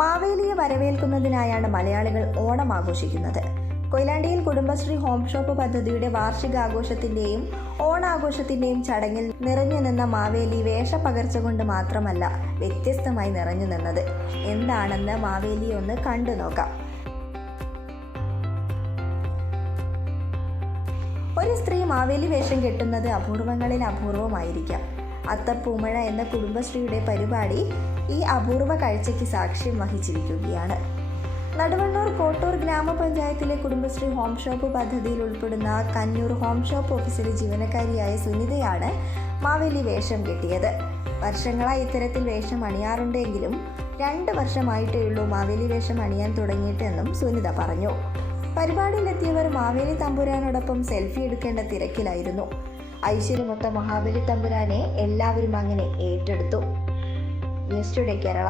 മാവേലിയെ വരവേൽക്കുന്നതിനായാണ് മലയാളികൾ ഓണം ആഘോഷിക്കുന്നത്. കൊയിലാണ്ടിയിൽ Kudumbashree home shop പദ്ധതിയുടെ വാർഷികാഘോഷത്തിന്റെയും ഓണാഘോഷത്തിന്റെയും ചടങ്ങിൽ നിറഞ്ഞു നിന്ന മാവേലി വേഷപ്പകർച്ച കൊണ്ട് മാത്രമല്ല വ്യത്യസ്തമായി നിറഞ്ഞു നിന്നത്. എന്താണെന്ന് മാവേലിയെ ഒന്ന് കണ്ടു നോക്കാം. ഒരു സ്ത്രീ മാവേലി വേഷം കെട്ടുന്നത് അപൂർവങ്ങളിൽ അപൂർവമായിരിക്കാം. അത്തപ്പൂമഴ എന്ന കുടുംബശ്രീയുടെ പരിപാടി ഈ അപൂർവ കാഴ്ചയ്ക്ക് സാക്ഷ്യം വഹിച്ചിരിക്കുകയാണ്. നടുവണ്ണൂർ കോട്ടൂർ ഗ്രാമപഞ്ചായത്തിലെ കുടുംബശ്രീ ഹോം ഷോപ്പ് പദ്ധതിയിൽ ഉൾപ്പെടുന്ന കന്നൂർ ഹോം ഷോപ്പ് ഓഫീസിലെ ജീവനക്കാരിയായ സുനിതയാണ് മാവേലി വേഷം കെട്ടിയത്. വർഷങ്ങളായി ഇത്തരത്തിൽ വേഷം അണിയാറുണ്ടെങ്കിലും 2 വർഷമായിട്ടേ ഉള്ളൂ മാവേലി വേഷം അണിയാൻ തുടങ്ങിയിട്ടെന്നും സുനിത പറഞ്ഞു. പരിപാടിയിലെത്തിയവർ മാവേലി തമ്പുരാനോടൊപ്പം സെൽഫി എടുക്കേണ്ട തിരക്കിലായിരുന്നു. ഐശ്വര്യമൊത്ത മഹാബലി തമ്പുരാനെ എല്ലാവരും അങ്ങനെ ഏറ്റെടുത്തു. News today Kerala.